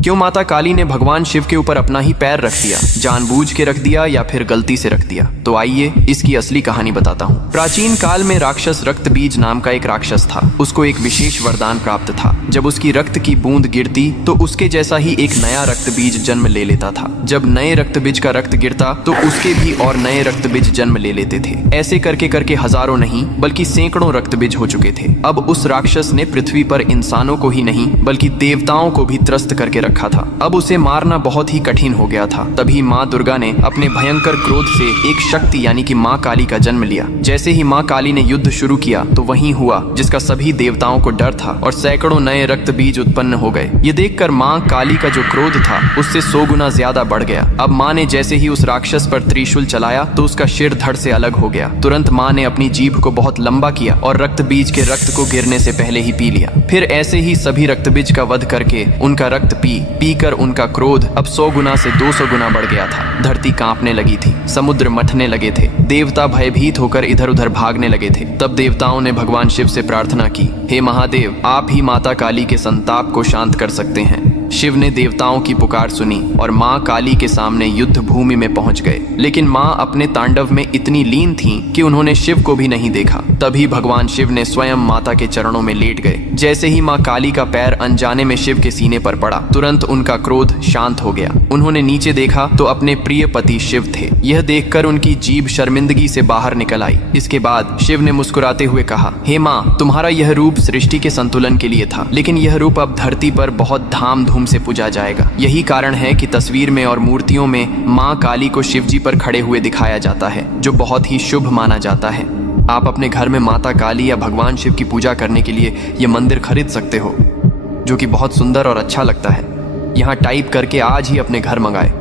क्यों माता काली ने भगवान शिव के ऊपर अपना ही पैर रख दिया? जानबूझ के रख दिया या फिर गलती से रख दिया? तो आइए इसकी असली कहानी बताता हूँ। प्राचीन काल में राक्षस रक्तबीज नाम का एक राक्षस था। उसको एक विशेष वरदान प्राप्त था। जब उसकी रक्त की बूंद गिरती तो उसके जैसा ही एक नया रक्तबीज जन्म ले लेता था। जब नए रक्तबीज का रक्त गिरता तो उसके भी और नए रक्तबीज जन्म ले लेते थे। ऐसे करके करके हजारों नहीं बल्कि सैकड़ों रक्तबीज हो चुके थे। अब उस राक्षस ने पृथ्वी पर इंसानों को ही नहीं बल्कि देवताओं को भी त्रस्त करके रखा था। अब उसे मारना बहुत ही कठिन हो गया था। तभी माँ दुर्गा ने अपने भयंकर क्रोध से एक शक्ति यानी कि माँ काली का जन्म लिया। जैसे ही माँ काली ने युद्ध शुरू किया तो वही हुआ जिसका सभी देवताओं को डर था और सैकड़ों नए रक्त बीज उत्पन्न हो गए। ये देखकर माँ काली का जो क्रोध था उससे 100 गुना ज्यादा बढ़ गया। अब माँ ने जैसे ही उस राक्षस पर त्रिशूल चलाया तो उसका सिर धड़ से अलग हो गया। तुरंत माँ ने अपनी जीभ को बहुत लंबा किया और रक्त बीज के रक्त को गिरने से पहले ही पी लिया। फिर ऐसे ही सभी रक्त बीज का वध करके उनका रक्त पी कर उनका क्रोध अब 100 गुना से 200 गुना बढ़ गया था। धरती कांपने लगी थी, समुद्र मथने लगे थे, देवता भयभीत होकर इधर उधर भागने लगे थे। तब देवताओं ने भगवान शिव से प्रार्थना की, हे महादेव, आप ही माता काली के संताप को शांत कर सकते हैं। शिव ने देवताओं की पुकार सुनी और माँ काली के सामने युद्ध भूमि में पहुंच गए। लेकिन माँ अपने तांडव में इतनी लीन थीं कि उन्होंने शिव को भी नहीं देखा। तभी भगवान शिव ने स्वयं माता के चरणों में लेट गए। जैसे ही माँ काली का पैर अनजाने में शिव के सीने पर पड़ा तुरंत उनका क्रोध शांत हो गया। उन्होंने नीचे देखा तो अपने प्रिय पति शिव थे। यह देखकर उनकी जीभ शर्मिंदगी से बाहर निकल आई। इसके बाद शिव ने मुस्कुराते हुए कहा, हे माँ, तुम्हारा यह रूप सृष्टि के संतुलन के लिए था, लेकिन यह रूप अब धरती पर बहुत धाम धूम से पूजा जाएगा। यही कारण है कि तस्वीर में और मूर्तियों में माँ काली को शिवजी पर खड़े हुए दिखाया जाता है, जो बहुत ही शुभ माना जाता है। आप अपने घर में माता काली या भगवान शिव की पूजा करने के लिए ये मंदिर खरीद सकते हो, जो कि बहुत सुंदर और अच्छा लगता है। यहाँ टाइप करके आज ही अपने घर मंगाए।